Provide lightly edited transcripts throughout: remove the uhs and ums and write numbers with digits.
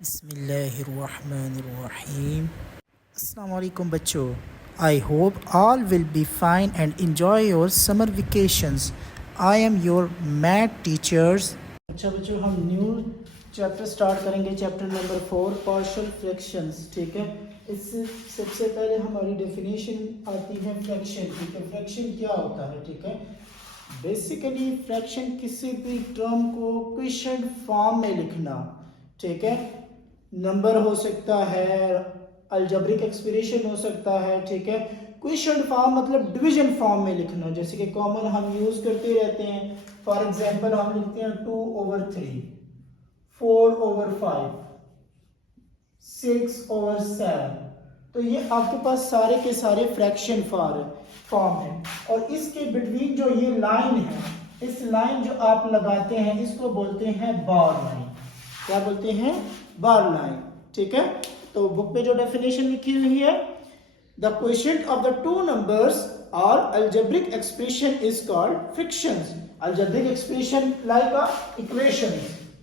बिस्मिल्लाहिर्रहमानिर्रहीम। अस्सलाम वालेकुम बच्चों, I hope all will be fine and enjoy your summer vacations. I am your math teachers. अच्छा बच्चों, हम न्यू चैप्टर स्टार्ट करेंगे, चैप्टर नंबर 4 पार्शियल फ्रैक्शंस। ठीक है, इससे सबसे पहले हमारी डेफिनेशन आती है फ्रैक्शन। ठीक है, फ्रैक्शन क्या होता है? ठीक है, बेसिकली फ्रैक्शन किसी भी टर्म को क्वेश्चन फॉर्म में लिखना। ठीक है, नंबर हो सकता है, अलजेब्रिक एक्सप्रेशन हो सकता है। ठीक है, क्वेश्चन फॉर्म मतलब डिवीजन फॉर्म में लिखना, जैसे कि कॉमन हम यूज करते रहते हैं। फॉर एग्जांपल हम लिखते हैं 2/3, 4/5, 6/7। तो ये आपके पास सारे के सारे फ्रैक्शन फॉर्म है। और इसके बिटवीन जो ये लाइन है, इस लाइन जो आप लगाते हैं इसको बोलते हैं बार लाइन। क्या बोलते हैं? बार लाइन। ठीक है, तो बुक पे जो डेफिनेशन लिखी हुई है, the quotient of the two numbers और algebraic expression is called fractions. Algebraic expression like a equation.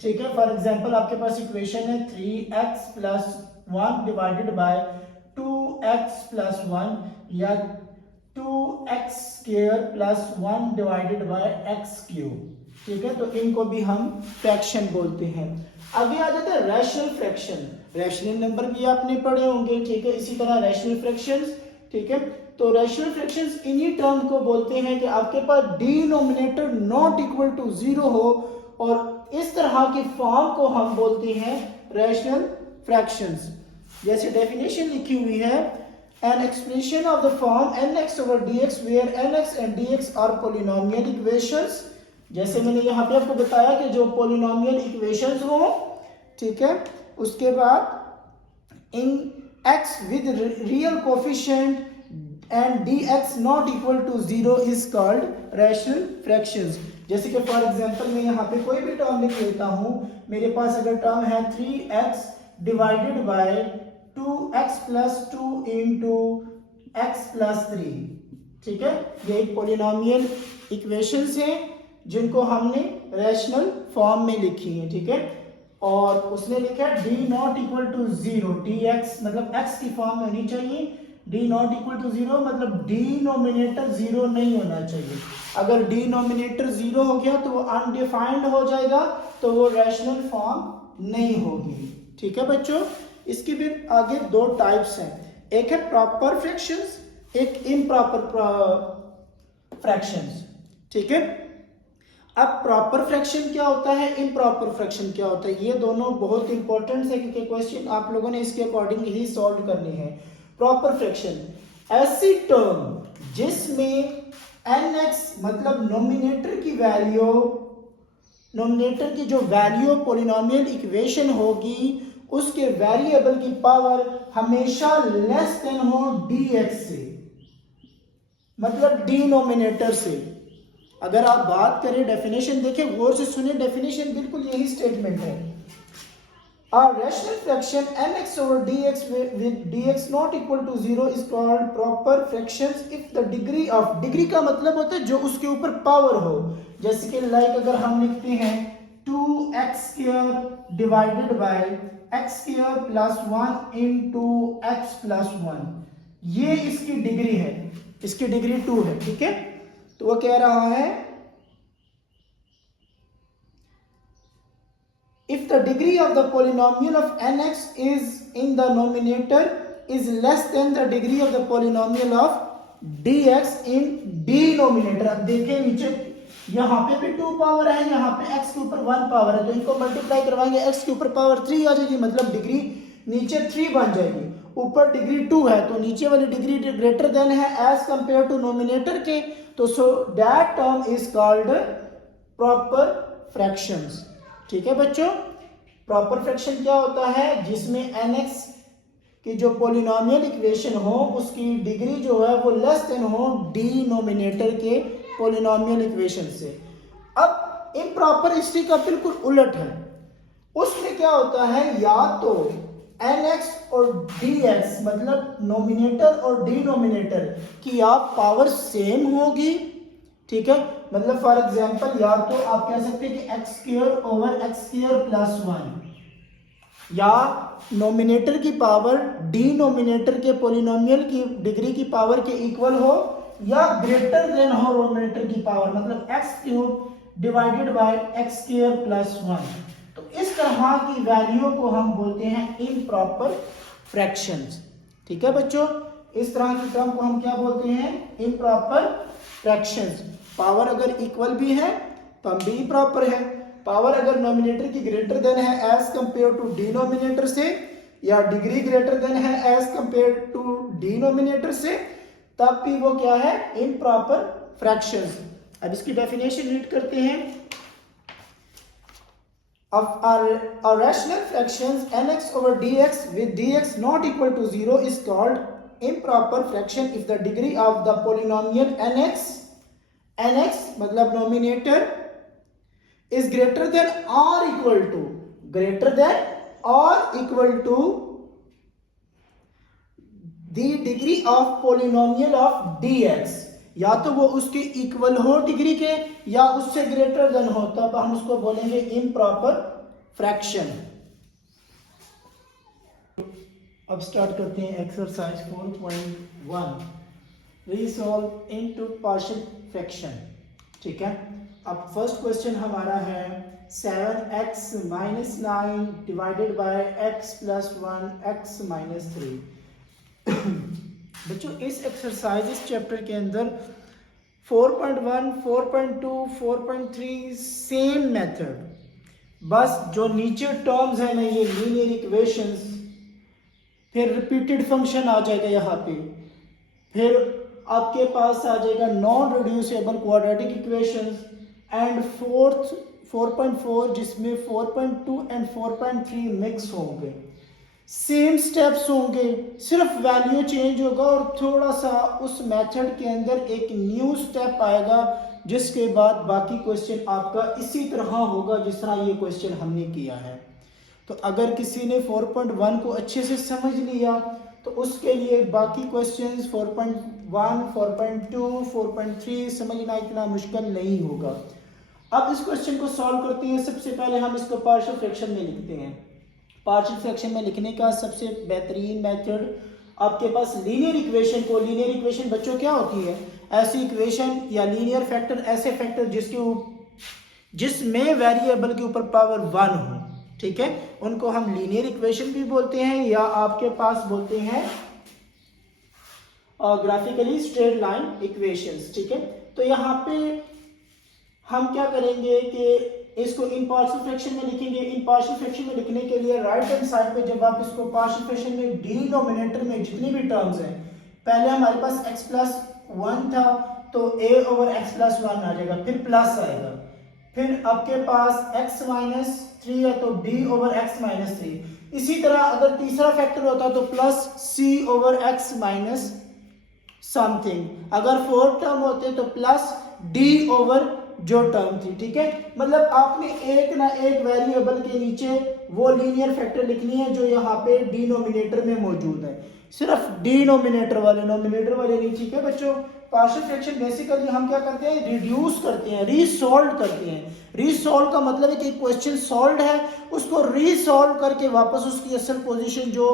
ठीक है, फॉर एग्जांपल आपके पास इक्वेशन है 3x + 1 डिवाइडेड बाय 2x + 1 या 2x² + 1 डिवाइडेड बाय x³। ठीक है, तो इनको भी हम फ्रैक्शन बोलते हैं। आगे आ जाता है रैशनल फ्रैक्शन। रैशनल नंबर भी आपने पढ़े होंगे। ठीक है, इसी तरह रैशनल फ्रैक्शंस। ठीक है, तो रैशनल फ्रैक्शंस इन्हीं टर्म को बोलते हैं कि आपके पास डिनोमिनेटर नॉट इक्वल टू 0 हो, और इस तरह की फॉर्म को हम बोलते हैं रैशनल फ्रैक्शंस। जैसे डेफिनेशन लिखी हुई है, an expression of the form nx/dx where nx and dx are polynomial equations। जैसे मैंने यहाँ पे आपको बताया कि जो पोलिनोमियल इक्वेशंस हो, ठीक है, उसके बाद in x with real coefficient and dx not equal to 0 is called rational fractions. जैसे कि फॉर एग्जांपल मैं यहाँ पे कोई भी टर्म लिख लेता हूँ। मेरे पास अगर टर्म है 3x divided by 2x + 2 into x + 3। ठीक है, ये एक पोलिनोमियल इक्वेशंस हैं जिनको हमने रैशनल फॉर्म में लिखी है। ठीक है, और उसने लिखा है d not equal to 0, dx मतलब x की फॉर्म में होनी चाहिए, d नॉट इक्वल टू 0 मतलब डिनोमिनेटर 0 नहीं होना चाहिए। अगर डिनोमिनेटर 0 हो गया तो वो अनडिफाइंड हो जाएगा, तो वो रैशनल फॉर्म नहीं होगी। ठीक है बच्चों, इसकी भी आगे दो टाइप्स हैं, एक है प्रॉपर फ्रैक्शंस, एक इम्प्रॉपर फ्रैक्शंस। ठीक है, अब प्रॉपर फ्रैक्शन क्या होता है, इम्प्रॉपर फ्रैक्शन क्या होता है, ये दोनों बहुत इंपॉर्टेंट है क्योंकि क्वेश्चन आप लोगों ने इसके अकॉर्डिंग ही सॉल्व करने हैं। प्रॉपर फ्रैक्शन ऐसी टर्म जिसमें nx मतलब नोमिनेटर की वैल्यू, नोमिनेटर की जो वैल्यू पॉलिनोमियल इक्वेशन होगी उसके वेरिएबल की पावर हमेशा लेस देन हो dx से, मतलब डिनोमिनेटर से। अगर आप बात करें, डेफिनेशन देखें, गौर से सुने, डेफिनेशन बिल्कुल यही स्टेटमेंट है। A rational fraction nx/dx with dx not equal to 0 is called proper fractions if the degree of, degree का मतलब होता है जो उसके ऊपर पावर हो। जैसे कि लाइक अगर हम लिखते हैं 2x² divided by x² + 1 into x + 1, ये इसकी डिग्री है, इसकी डिग्री 2 है। ठीक है, तो वो कह रहा है if the degree of the polynomial of nx is in the numerator is less than the degree of the polynomial of dx in denominator। अब देखें नीचे, यहाँ पे भी 2 पावर है, यहाँ पे x के ऊपर 1 पावर है, तो इनको मल्टीप्लाई करवाएंगे, x के ऊपर पावर 3 आ जाएगी, मतलब डिग्री नीचे 3 बन जाएगी, ऊपर डिग्री 2 है, तो नीचे वाली डिग्री ग्रेटर देन है एज कंपेयर टू नोमिनेटर के, तो so that term is called proper fractions. ठीक है बच्चों, प्रॉपर फ्रैक्शन क्या होता है, जिसमें nx की जो पॉलिनोमियल इक्वेशन हो उसकी डिग्री जो है वो लेस देन हो डिनोमिनेटर के पॉलिनोमियल इक्वेशन से। अब इम्प्रॉपर हिस्ट्री का बिल्कुल उलट है, उसमें क्या होता है, या तो nx और dx मतलब नोमिनेटर और डिनोमिनेटर की आप पावर सेम होगी। ठीक है, मतलब फॉर एग्जांपल या तो आप कह सकते हैं कि x² + x² + 1 या नोमिनेटर की पावर डिनोमिनेटर के पॉलिनोमियल की डिग्री की पावर के इक्वल हो या ग्रेटर देन हो नोमिनेटर की पावर, मतलब x cube divided by x square plus 1। तो इस तरह की वैल्यू को हम बोलते हैं इम्प्रॉपर फ्रैक्शंस। ठीक है बच्चों, इस तरह की टर्म को हम क्या बोलते हैं, इम्प्रॉपर फ्रैक्शंस। पावर अगर इक्वल भी है तो हम भी इम्प्रॉपर है, पावर अगर नोमिनेटर की ग्रेटर देन है एज कंपेयर टू डिनोमिनेटर से, या डिग्री ग्रेटर देन है एज कंपेयर टू डिनोमिनेटर से, तब भी वो क्या है, इम्प्रॉपर फ्रैक्शंस। अब इसकी डेफिनेशन रीड करते हैं। Of our rational fractions nx over dx with dx not equal to 0 is called improper fraction if the degree of the polynomial nx मतलब nominator is greater than or equal to the degree of polynomial of dx, या तो वो उसके equal हो degree के या उससे greater than हो, तब हम उसको बोलेंगे इम्प्रॉपर फ्रैक्शन। अब स्टार्ट करते हैं एक्सरसाइज 4.1, रीसॉल्व इनटू पार्शियल फ्रैक्शन। ठीक है, अब फर्स्ट क्वेश्चन हमारा है 7x - 9 divided by x + 1 x - 3। बच्चों इस एक्सरसाइज, इस चैप्टर के अंदर 4.1, 4.2, 4.3 सेम मेथड, बस जो नीचे टर्म्स है ना, ये लीनियर इक्वेशंस, फिर रिपीटेड फंक्शन आ जाएगा यहाँ पे, फिर आपके पास आ जाएगा non reducible quadratic equations, and 4.4 जिसमें 4.2 एंड 4.3 मिक्स होंगे। सेम स्टेप्स होंगे, सिर्फ वैल्यू चेंज होगा और थोड़ा सा उस मेथड के अंदर एक न्यू स्टेप आएगा, जिसके बाद बाकी क्वेश्चन आपका इसी तरह होगा जिस तरह ये क्वेश्चन हमने किया है। तो अगर किसी ने 4.1 को अच्छे से समझ लिया तो उसके लिए बाकी क्वेश्चंस 4.1, 4.2, 4.3 समझना इतना मुश्किल नहीं होगा। अब इस क्वेश्चन को सॉल्व करते हैं। सबसे पहले हम इसको पार्शियल फ्रैक्शन में लिखते हैं। पार्शियल फ्रैक्शन में लिखने का सबसे बेहतरीन मेथड, आपके पास लीनियर इक्वेशन को, लीनियर इक्वेशन बच्चों क्या होती है, ऐसी इक्वेशन या लीनियर फैक्टर, ऐसे फैक्टर जिसमें वेरिएबल के ऊपर पावर 1 हो, ठीक है, उनको हम लीनियर इक्वेशन भी बोलते हैं, या आपके पास बोलते हैं ग्राफिकली स्ट्रेट लाइन इक्वेशंस। ठीक है, तो यहाँ पे हम क्या करेंगे कि इसको इन पार्शियल फ्रैक्शन में लिखेंगे। इन पार्शियल फ्रैक्शन में लिखने के लिए राइट हैंड साइड पे जब आप इसको पार्शियल फ्रैक्शन में डिनोमिनेटर में जितनी भी टर्म्स हैं, पहले हमारे पास x + 1 था तो a ओवर x + 1 आ जाएगा, फिर प्लस आएगा, फिर आपके पास x - 3 है तो b ओवर x - 3। इसी तरह अगर तीसरा फैक्टर होता तो plus c over x - something, अगर फोर्थ टर्म होते तो प्लस d ओवर जो टर्म थी। ठीक है, मतलब आपने एक ना एक वेरिएबल के नीचे वो लीनियर फैक्टर लिखनी है जो यहाँ पे डिनोमिनेटर में मौजूद है, सिर्फ डिनोमिनेटर वाले, नोमिनेटर वाले नहीं। ठीक है बच्चों, पार्शियल फ्रैक्शन बेसिकली हम क्या करते हैं, रिड्यूस करते हैं, रीसॉल्व करते हैं। रीसॉल्व का मतलब है कि क्वेश्चन सॉल्व है, उसको रीसॉल्व करके वापस उसकी असल पोजीशन जो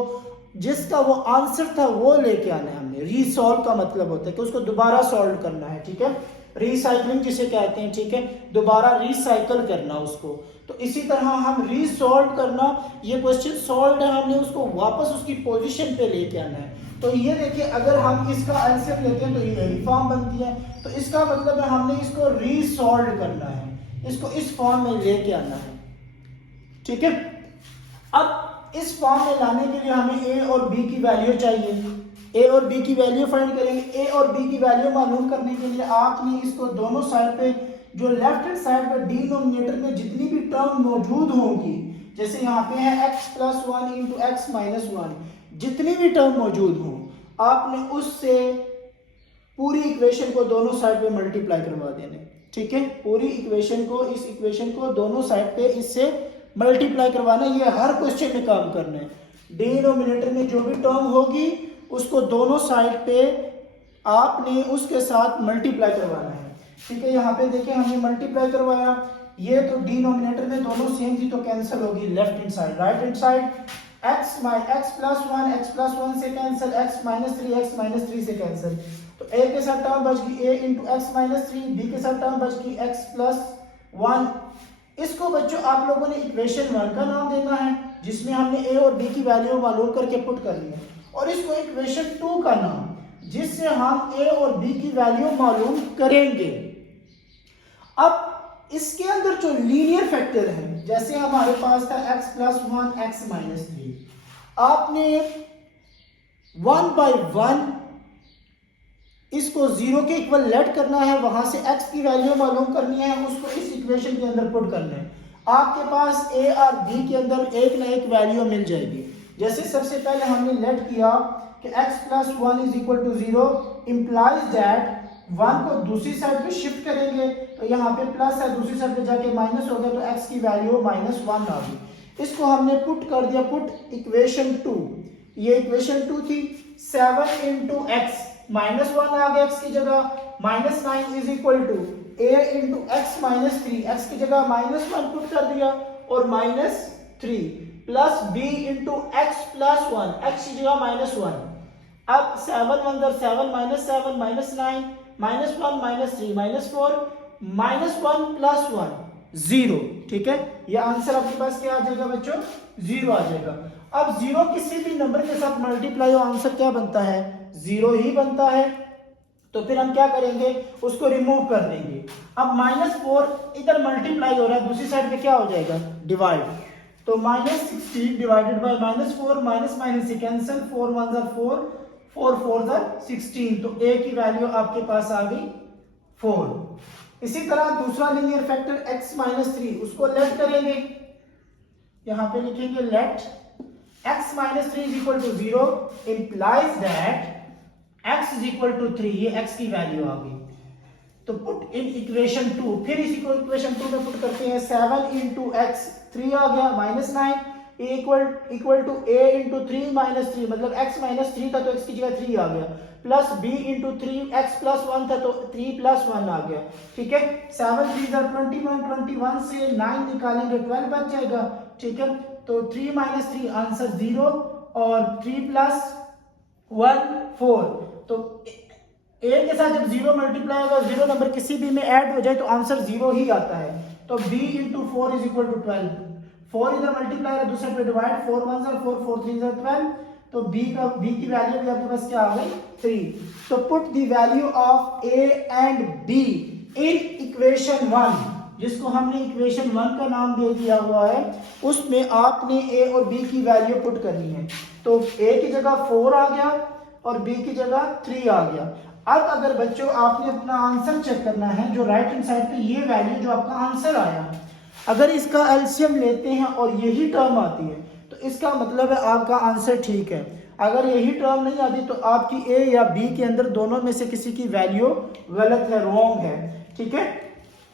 जिसका वो आंसर था वो लेके आना है हमने। रीसॉल्व का मतलब होता है कि उसको दोबारा सॉल्व करना है। ठीक है, रिसाइकलिंग जिसे कहते हैं। ठीक है, दोबारा रिसाइकल करना उसको। तो इसी तरह हम रीसॉल्व करना, ये क्वेश्चन सॉल्व है, हमने उसको वापस उसकी पोजीशन पे लेके आना है। तो ये देखिए, अगर हम इसका आंसर लेते हैं तो ये फॉर्म बनती है, तो इसका मतलब है हमने इसको रीसॉल्व करना है, इसको इस फॉर्म में लेके आना है। ठीक है, अब इस फॉर्म में लाने के लिए हमें ए और बी की वैल्यू चाहिए। ए और बी की वैल्यू फाइंड करेंगे। ए और बी की वैल्यू मालूम करने के लिए आपने इसको दोनों साइड पे, जो लेफ्ट हैंड साइड पे डिनोमिनेटर में जितनी भी टर्म मौजूद होंगी, जैसे यहाँ पे है x + 1 इंटू x - 1, जितनी भी टर्म मौजूद हो, आपने उससे पूरी इक्वेशन को दोनों साइड पे मल्टीप्लाई करवा देने। ठीक है, पूरी इक्वेशन को, इस इक्वेशन को दोनों साइड पे इससे मल्टीप्लाई करवाना, ये हर क्वेश्चन में काम करना है। डिनोमिनेटर में जो भी टर्म होगी उसको दोनों साइड पे आपने उसके साथ मल्टीप्लाई करवाना है। ठीक है, यहाँ पे देखिए हमने मल्टीप्लाई करवाया, ये तो डिनोमिनेटर में दोनों सेम थी तो कैंसिल होगी left hand side. Right hand side x plus one से कैंसिल, x माइनस थ्री से कैंसिल। तो a के साथ टर्म बच गई a into x minus three, b के साथ टर्म बच गई x प्लस वन। इसको बच्चों आप लोगों ने इक्वेशन 1 का नाम देना है जिसमें हमने a और b की वैल्यू मालूम करके पुट करनी है, और इसको इक्वेशन 2 का नाम जिससे हम a और b की वैल्यू मालूम करेंगे। अब इसके अंदर जो लीनियर फैक्टर है, जैसे हमारे पास था x plus one x minus three, आपने 1/1 इसको 0 के इक्वल लेट करना है, वहां से x की वैल्यू मालूम करनी है, उसको इस इक्वेशन के अंदर पुट करना है। आपके पास a और b के अंदर एक ना एक वैल्यू मिल जाएगी। जैसे सबसे पहले हमने लेट किया कि x plus one is equal to 0 implies that 1 को दूसरी साइड पे शिफ्ट करेंगे तो यहाँ पे प्लस है, दूसरी साइड पे जाके माइनस हो गया तो x की वैल्यू -1 आ गई। इसको हमने पुट कर दिया, पुट इक्वेशन 2। ये इक्वेशन 2 थी। 7 इंटू एक्स -1 आ गया x की जगह, -9 is equal to a into x minus three, x की जगह -1 पुट कर दिया और -3 plus b into x plus 1, x की जगह -1। अब 7 1 7 -7 -9 -1 -3 -4 -1 प्लस 1 0। ठीक है, ये आंसर आपके पास क्या आ जाएगा बच्चों? 0 आ जाएगा। अब 0 किसी भी नंबर के साथ मल्टीप्लाई हो, आंसर क्या बनता है? 0 ही बनता है। तो फिर हम क्या करेंगे, उसको रिमूव कर देंगे। अब -4 इधर मल्टीप्लाई हो रहा है, दूसरी साइड पे क्या हो जाएगा? डिवाइड। तो -16 डिवाइडेड बाय -4, माइनस माइनस से कैंसिल, 4 1 4 4 4 16। तो a की वैल्यू आपके पास आ गई 4। इसी तरह दूसरा लीनियर फैक्टर x माइनस 3, उसको लेट करेंगे। यहां पे लिखेंगे let x minus 3 is equal to 0 implies that x is equal to 3। ये x की वैल्यू आ गई। तो पुट इन इक्वेशन 2, फिर इसी को इक्वेशन 2 में पुट करते हैं। 7 इंटू एक्स 3 आ गया, -9 equal to a into 3 minus 3, मतलब x माइनस 3 था तो x की जगह 3 आ गया, plus b into 3 x plus 1 था तो 3 प्लस 1 आ गया। ठीक है, 7 3 21, 21 से 9 निकालेंगे 12 बच जाएगा। ठीक है, तो 3 माइनस 3 आंसर 0 और 3 प्लस 1 4। तो a के साथ जब 0 मल्टीप्लाई होगा, 0 नंबर किसी भी में ऐड हो जाए तो आंसर 0 ही आता है। तो b into 4 is equal to 12। 4 इधर मल्टीप्लाई है, दूसरे पे डिवाइड, 4 1 4 4 3 12। तो b की वैल्यू भी आपके पास क्या आ गई? 3। तो put the value of a and b in equation 1, जिसको हमने इक्वेशन 1 का नाम दे दिया हुआ है, उसमें आपने a और b की वैल्यू पुट करनी है। तो a की जगह 4 आ गया और b की जगह 3 आ गया। अब अगर बच्चों आपने अपना आंसर चेक करना है, जो राइट हैंड साइड पे ये वैल्यू जो आपका आंसर आया, अगर इसका एलसीएम लेते हैं और यही टर्म आती है तो इसका मतलब है आपका आंसर ठीक है। अगर यही टर्म नहीं आती तो आपकी ए या बी के अंदर दोनों में से किसी की वैल्यू गलत है, रॉन्ग है। ठीक है,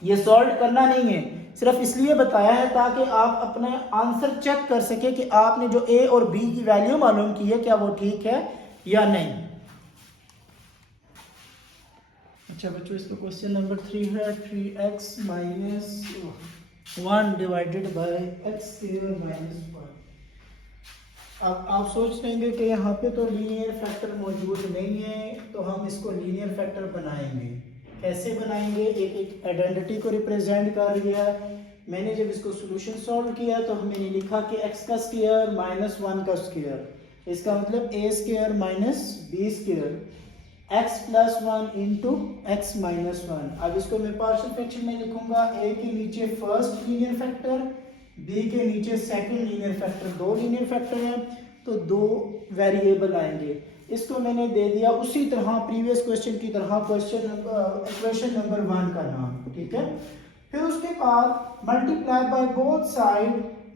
ये सॉल्व करना नहीं है, सिर्फ इसलिए बताया है ताकि आप अपना आंसर चेक कर सके कि आपने जो ए और बी की वैल्यू मालूम की है क्या वो ठीक है या नहीं। अच्छा बच्चों, इसका क्वेश्चन नंबर 3 है 3x minus 1 divided by x square minus 1। अब आप सोच लेंगे कि यहाँ पे तो लीनियर फैक्टर मौजूद नहीं है, तो हम इसको लीनियर फैक्टर बनाएंगे। कैसे बनाएंगे? एक आइडेंटिटी को रिप्रेजेंट कर लिया। मैंने जब इसको सॉल्यूशन सॉल्व किया तो मैंने लिखा कि x का स्क्वायर माइनस 1 का स्क्वायर, इसका मतलब a square minus b square, x plus 1 into x minus 1। अब इसको मैं पार्शियल फ्रैक्शन में लिखूंगा, a के नीचे फर्स्ट लीनियर फैक्टर, b के नीचे सेकंड लीनियर फैक्टर। दो लीनियर फैक्टर हैं तो दो वेरिएबल आएंगे। इसको मैंने दे दिया उसी तरह प्रीवियस क्वेश्चन की तरह इक्वेशन नंबर 1 का नाम। ठीक है, फिर उसके बाद multiply by both side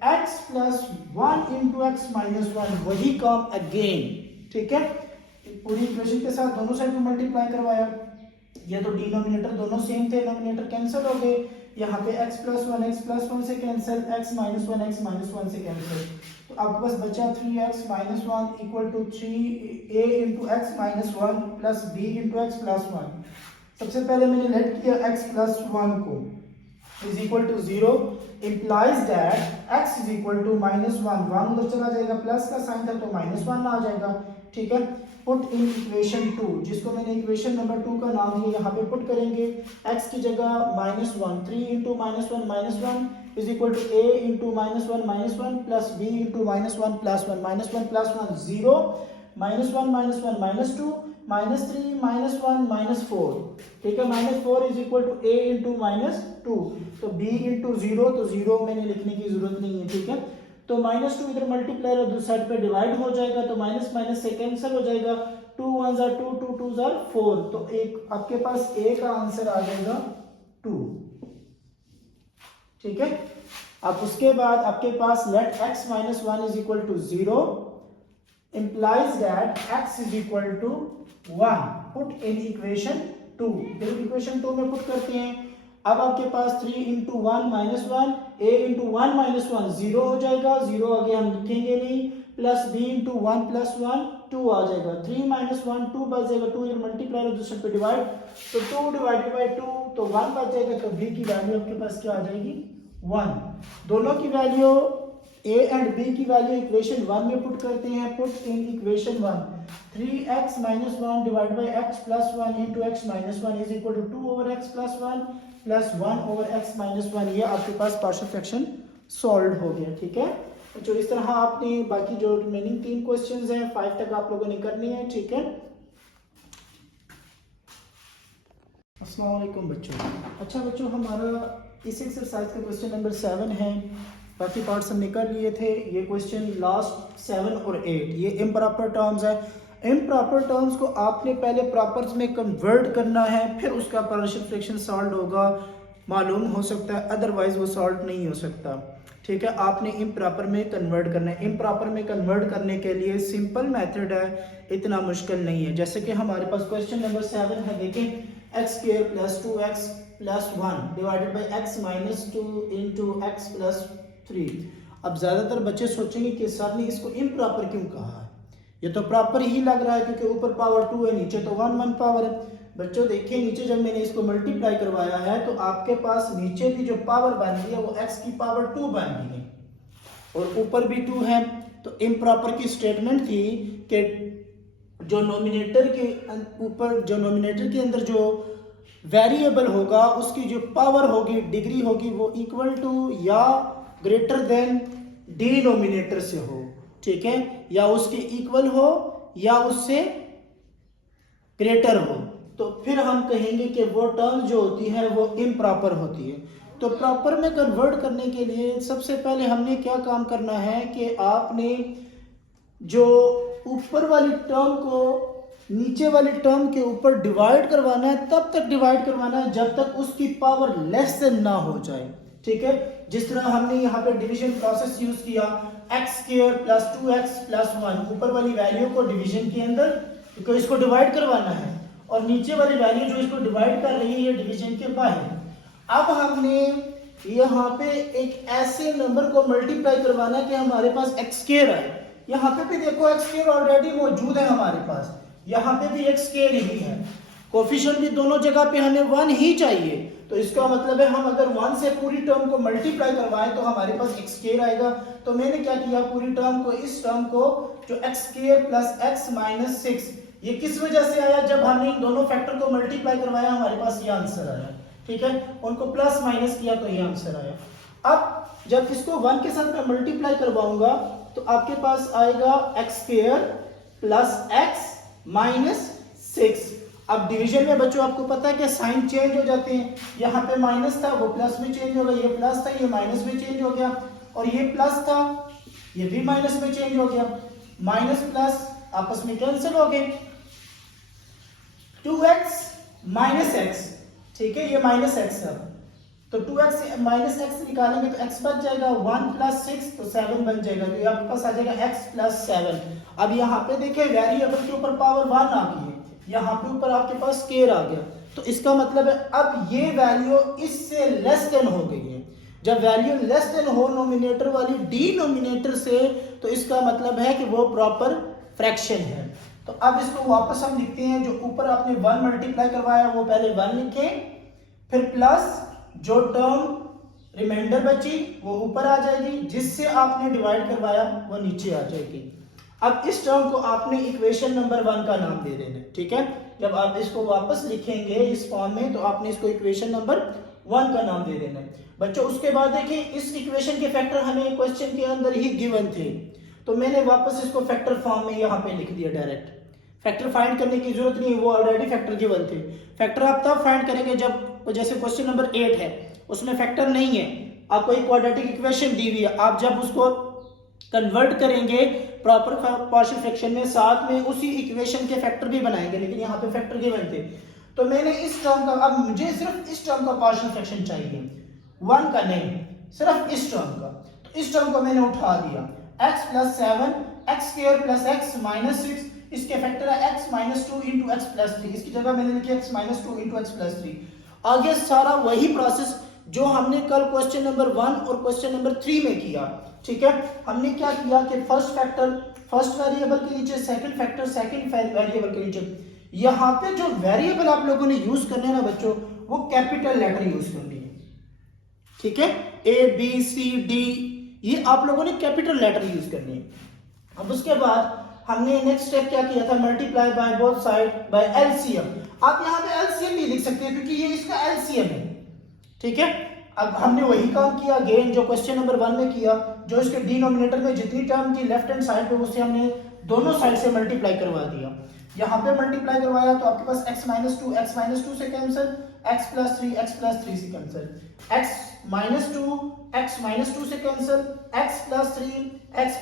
x plus 1 into x minus 1, वही काम अगेन। ठीक है, पूरी इक्वेशन के साथ दोनों साइड में मल्टीप्लाई करवाया। ये तो डिनोमिनेटर दोनों सेम थे, डिनोमिनेटर कैंसिल हो गए। यहाँ पे x प्लस 1 से कैंसिल, x माइनस 1 से कैंसिल। तो आपके पास बचा 3x minus 1 equal to 3a into x minus 1 plus b into x plus 1। सबसे पहले मैंने लेट किया x प्लस 1 को, is equal to 0 implies that x is equal to -1 1 उधर चला जाएगा, प्लस का साइन था तो -1 आ जाएगा, ठीक है। पुट इन इक्वेशन 2, जिसको मैंने इक्वेशन नंबर 2 का नाम दिया, यहाँ पे पुट करेंगे x की जगह -1 3 into -1 is equal to a into -1 plus b into -1 plus 1 0 -1 -2 -3 -1 -4, ठीक है। -4 is equal to a into -2, तो b इंटू 0, तो 0 मैंने लिखने की जरूरत नहीं है, ठीक है। तो -2 इधर मल्टीप्लाई और दूसरी साइड पे डिवाइड हो जाएगा, तो माइनस माइनस से कैंसिल हो जाएगा, 2 1 जार 2 2 2 जार 4, तो एक आपके पास a का आंसर आ जाएगा 2, ठीक है। अब उसके बाद आपके पास let x - 1 is equal to 0 implies that x is equal to 1, put in equation 2, फिर इक्वेशन 2 में पुट करते हैं। अब आपके पास 3 इंटू 1 -1 a इंटू 1 -1 0 हो जाएगा, 0 आगे हम लिखेंगे नहीं, प्लस b इंटू 1 प्लस 1 2 आ जाएगा, 3 -1 2 बच जाएगा, 2 इधर मल्टीप्लाई और दूसरे पे डिवाइड, तो 2 डिवाइडेड बाय 2 तो 1 बच जाएगा, तो b की वैल्यू आपके पास क्या आ जाएगी 1। दोनों की वैल्यू a एंड b की वैल्यू इक्वेशन 1 में पुट करते हैं, put in equation 1 3x - 1 divide by x plus 1 into x - 1 is equal to 2 over x plus 1 plus 1 over x - 1, ये आपके पास पार्शियल फ्रैक्शन सॉल्व हो गया, ठीक है। तो इस तरह आपने बाकी जो रिमेनिंग 3 क्वेश्चंस हैं 5 तक आप लोगों ने करनी है, ठीक है। अस्सलाम वालेकुम बच्चों। अच्छा बच्चों, हमारा इस एक्सरसाइज का क्वेश्चन नंबर 7 है, बाकी पार्ट्स हमने कर लिए थे। ये क्वेश्चन लास्ट 7 और 8 ये इम्प्रॉपर टर्म्स है। इम्प्रॉपर टर्म्स को आपने पहले प्रॉपर्स में कन्वर्ट करना है, फिर उसका पार्शियल फ्रैक्शन सॉल्व होगा, मालूम हो सकता है, अदरवाइज वो सॉल्व नहीं हो सकता, ठीक है। आपने इम्प्रॉपर में कन्वर्ट करना है। इम्प्रॉपर में कन्वर्ट करने के लिए सिंपल मेथड है, इतना मुश्किल नहीं है। जैसे कि हमारे पास क्वेश्चन नंबर 7 है, देखें x² plus 2x plus 1 divided by x minus 2 into x plus 3। अब ज्यादातर बच्चे सोचेंगे कि सर ने इसको इम्प्रॉपर क्यों कहा है, ये तो प्रॉपर ही लग रहा है क्योंकि ऊपर पावर 2 है, नीचे तो 1 1 पावर है। बच्चों देखिए नीचे जब मैंने इसको मल्टीप्लाई करवाया है तो आपके पास नीचे की जो पावर बन रही है वो x की पावर 2 बन रही है और ऊपर भी 2 है। तो इम्प्रॉपर की स्टेटमेंट थी कि जो नोमिनेटर के ऊपर, जो नोमिनेटर के अंदर जो वेरिएबल होगा उसकी जो पावर होगी, डिग्री होगी, वो इक्वल टू या ग्रेटर देन डिनोमिनेटर से हो, ठीक है, या उसके इक्वल हो या उससे ग्रेटर हो, तो फिर हम कहेंगे कि वो टर्म जो होती है वो इम्प्रॉपर होती है। तो प्रॉपर में कन्वर्ट करने के लिए सबसे पहले हमने क्या काम करना है कि आपने जो ऊपर वाली टर्म को नीचे वाली टर्म के ऊपर डिवाइड करवाना है, तब तक डिवाइड करवाना है जब तक उसकी पावर लेस देन ना हो जाए, ठीक है। जिस तरह हमने यहाँ पे डिवीजन प्रोसेस यूज किया, x² प्लस 2x प्लस 1, ऊपर वाली वैल्यू को डिवीजन के अंदर क्योंकि इसको डिवाइड करवाना है और नीचे वाली वैल्यू जो इसको डिवाइड कर रही है ये डिवीजन के बाहर। अब हमने यहाँ पे एक ऐसे नंबर को मल्टीप्लाई करवाना है कि हमारे पास x² आए। यहाँ पे भी देखो x² ऑलरेडी मौजूद है हमारे पास, यहाँ पे भी x² ही है, कोफिशिएंट भी दोनों जगह पे हमें 1 ही चाहिए। तो इसका मतलब है हम अगर 1 से पूरी टर्म को मल्टीप्लाई करवाएं तो हमारे पास x² आएगा। तो मैंने क्या किया, पूरी टर्म को, इस टर्म को जो x² प्लस x माइनस 6, ये किस वजह से आया, जब हमने इन दोनों फैक्टर को मल्टीप्लाई करवाया हमारे पास ये आंसर आया, ठीक है, उनको प्लस माइनस किया तो ये आंसर आया। अब जब इसको 1 के साथ मैं मल्टीप्लाई करवाऊंगा तो आपके पास आएगा x² प्लस x माइनस 6। अब डिवीजन में बच्चों आपको पता है कि साइन चेंज हो जाते हैं, यहाँ पे माइनस था वो प्लस में चेंज हो गया, ये प्लस था ये माइनस में चेंज हो गया, और ये प्लस था ये भी माइनस में चेंज हो गया, माइनस प्लस आपस में कैंसिल हो गए, 2x माइनस x, ठीक है, ये माइनस x है, तो 2x माइनस x निकालेंगे तो x बच जाएगा, 1 प्लस 6 तो 7 बन जाएगा, तो ये आपके पास आ जाएगा x प्लस 7। अब यहाँ पे देखें वेरिएबल के ऊपर पावर 1 आ गई है, यहाँ पे ऊपर आपके पास स्केयर आ गया, तो इसका मतलब है अब ये वैल्यू इससे लेस देन हो गई है। जब वैल्यू लेस देन हो नोमिनेटर वाली डिनोमिनेटर से, तो इसका मतलब है कि वो प्रॉपर फ्रैक्शन है। तो अब इसको वापस हम लिखते हैं, जो ऊपर आपने 1 मल्टीप्लाई करवाया वो पहले 1 लिखें, फिर प्लस जो टर्म रिमाइंडर बची वो ऊपर आ जाएगी, जिससे आपने डिवाइड करवाया वो नीचे आ जाएगी। अब इस टर्म को आपने इक्वेशन नंबर 1 का नाम दे देना, ठीक है। जब आप इसको वापस लिखेंगे इस फॉर्म में तो आपने इसको इक्वेशन नंबर 1 का नाम दे देना है बच्चों। उसके बाद देखिए इस इक्वेशन के फैक्टर हमें क्वेश्चन के अंदर ही गिवन थे, तो मैंने वापस इसको फैक्टर फॉर्म में यहाँ पे लिख दिया डायरेक्ट। फैक्टर फाइंड करने की जरूरत नहीं, वो ऑलरेडी फैक्टर गिवन थे। फैक्टर आप तब फाइंड करेंगे जब, जैसे क्वेश्चन नंबर 8 है उसमें फैक्टर नहीं है, आपको एक क्वाड्रेटिक इक्वेशन दी हुई है, आप जब उसको कन्वर्ट करेंगे प्रॉपर पार्शियल फ्रैक्शन में, साथ में उसी इक्वेशन के फैक्टर भी बनाएंगे, लेकिन यहाँ पे फैक्टर गिवन थे। तो मैंने इस टर्म का, अब मुझे सिर्फ इस टर्म का पार्शियल फ्रैक्शन चाहिए, 1 का नहीं, सिर्फ इस टर्म का। तो इस टर्म को मैंने उठा दिया, x plus 7 x square plus x minus 6, इसके फैक्टर है x minus 2 into x plus 3, इसकी जगह मैंने लिखी x minus 2 into x plus 3। आगे सारा वही प्रोसेस जो हमने कल क्वेश्चन नंबर 1 और क्वेश्चन नंबर 3 में किया, ठीक है। हमने क्या किया कि फर्स्ट फैक्टर फर्स्ट वेरिएबल के नीचे, सेकंड फैक्टर सेकंड वेरिएबल के नीचे। यहाँ पे जो वेरिएबल आप लोगों ने यूज करने हैं ना बच्चों, वो कैपिटल लेटर यूज करनी है, ठीक है। ए बी सी डी ये आप लोगों ने कैपिटल लेटर यूज करनी है। अब उसके बाद हमने नेक्स्ट स्टेप क्या किया था, multiply by both side by LCM. आप यहाँ पे एलसीएम नहीं लिख सकते क्योंकि ये इसका एलसीएम है, ठीक है। अब हमने वही काम किया अगेन जो क्वेश्चन नंबर 1 में किया, जो इसके डिनोमिनेटर में जितनी टर्म थी लेफ्ट हैंड साइड पे उसे हमने दोनों साइड से मल्टीप्लाई करवा दिया। यहाँ पे मल्टीप्लाई करवाया तो आपके पास x माइनस 2 से कैंसिल, x प्लस 3 से कैंसिल, x माइनस 2 से कैंसिल, x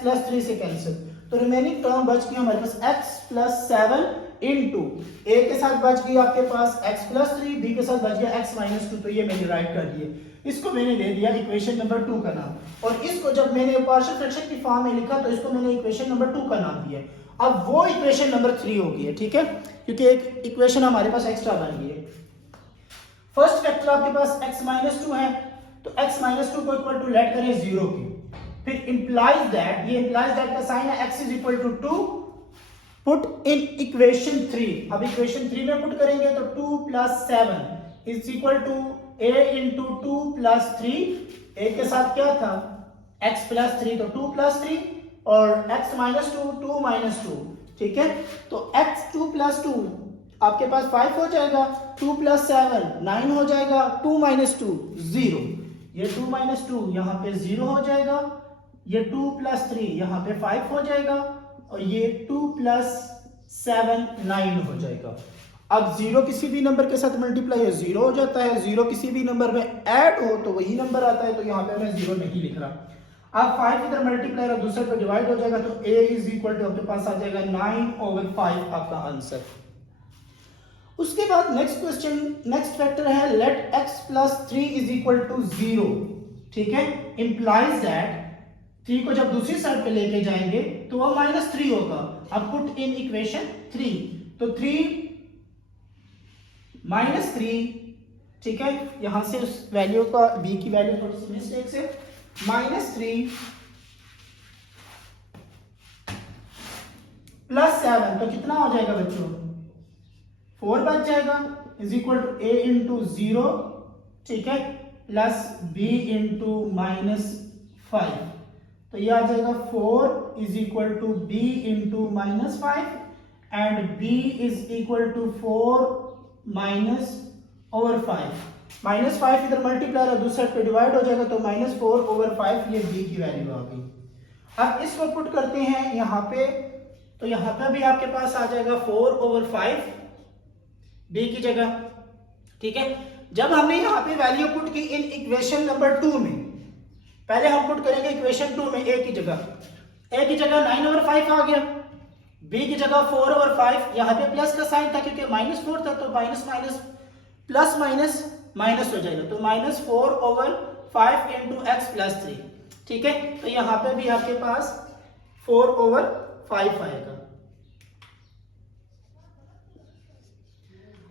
प्लस 3 से कैंसिल। तो रिमेनिंग टर्म बच गई हमारे पास x प्लस 7 इंटू a के साथ बच गई आपके पास x प्लस 3, b के साथ बच गया x माइनस 2। तो ये मैंने राइट कर दिए, इसको मैंने दे दिया इक्वेशन नंबर 2 का नाम। और इसको जब मैंने पार्शियल फ्रैक्शन की फॉर्म में लिखा तो इसको मैंने इक्वेशन नंबर 2 का नाम दिया। अब वो इक्वेशन नंबर 3 हो गई है, ठीक है, क्योंकि एक इक्वेशन हमारे पास एक्स्ट्रा बन गई है। फर्स्ट फैक्टर आपके पास x माइनस 2 है, तो x माइनस 2 को इक्वल टू लेट करें 0 की, फिर इंप्लाइज दैट, ये इंप्लाइज दैट का साइन है x is equal to 2, put in equation 3। अब इक्वेशन 3 में पुट करेंगे तो 2 plus 7 is equal to a into 2 plus 3, a के साथ क्या था x प्लस 3 तो 2 प्लस 3 और x माइनस 2 माइनस 2, ठीक है। तो x 2 प्लस 2 आपके पास 5 हो जाएगा, 2 प्लस 7 9 हो जाएगा, 2 माइनस 2 0, ये 2 माइनस 2 यहाँ पे 0 हो जाएगा, ये 2 प्लस 3 यहाँ पे 5 हो जाएगा और ये 2 प्लस 7 9 हो जाएगा। अब 0 किसी भी नंबर के साथ मल्टीप्लाई है 0 हो जाता है, 0 किसी भी नंबर में ऐड हो तो वही नंबर आता है, तो यहाँ पे मैं 0 नहीं लिख रहा। अब 5 इधर मल्टीप्लाई और दूसरे पे डिवाइड हो जाएगा, तो a इज इक्वल टू आपके पास आ जाएगा 9/5 आपका आंसर। उसके बाद नेक्स्ट क्वेश्चन, नेक्स्ट फैक्टर है let x plus 3 is equal to 0, ठीक है। इंप्लाइज दैट 3 को जब दूसरी साइड पे लेके जाएंगे तो वो -3 होगा। अब पुट इन इक्वेशन 3, तो 3 -3, ठीक है। यहां से उस वैल्यू का b की वैल्यू थोड़ी सी मिस्टेक से -3 प्लस 7 तो कितना हो जाएगा बच्चों, 4 बच जाएगा, is equal to a into 0, ठीक है, प्लस b इंटू -5। तो ये आ जाएगा 4 is equal to b into -5 and b is equal to 4 -/5। -5 इधर मल्टीप्लाई और दूसरे पे डिवाइड हो जाएगा, तो -4/5 ये b की वैल्यू आ गई। अब इसको पुट करते हैं यहाँ पे, तो यहाँ पे भी आपके पास आ जाएगा 4/5 b की जगह, ठीक है। जब हमने यहाँ पे वैल्यू पुट की इन इक्वेशन नंबर 2 में, पहले हम पुट करेंगे इक्वेशन 2 में a की जगह 9/5 आ गया, b की जगह 4/5, यहाँ पे प्लस का साइन था क्योंकि -4 था, तो minus minus plus minus minus हो जाएगा, तो -4/5 इंटू x प्लस 3, ठीक है। तो यहाँ पे भी आपके पास 4/5 आएगा।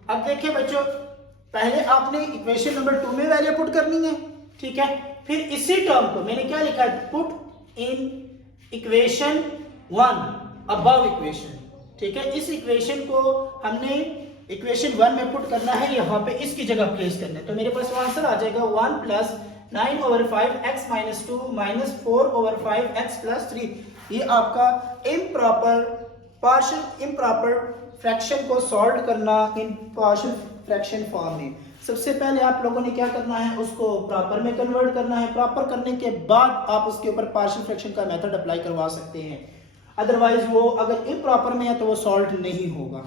अब देखिए बच्चों, पहले आपने इक्वेशन नंबर 2 में वैल्यू पुट करनी है, ठीक है। फिर इसी टर्म को मैंने क्या लिखा है, put in equation 1 above equation, ठीक है। इस इक्वेशन को हमने इक्वेशन 1 में पुट करना है, यहाँ पे इसकी जगह प्लेस करना है, तो मेरे पास आंसर आ जाएगा 1 प्लस 9/5x-2 -4/5x+3। ये आपका इम्प्रॉपर फ्रैक्शन को सॉल्व करना इन पार्शियल फ्रैक्शन फॉर्म में। सबसे पहले आप लोगों ने क्या करना है, उसको प्रॉपर में कन्वर्ट करना है। प्रॉपर करने के बाद आप उसके ऊपर पार्शियल फ्रैक्शन का मेथड अप्लाई करवा सकते हैं, अदरवाइज वो अगर इम्प्रॉपर में है तो वो सॉल्व नहीं होगा।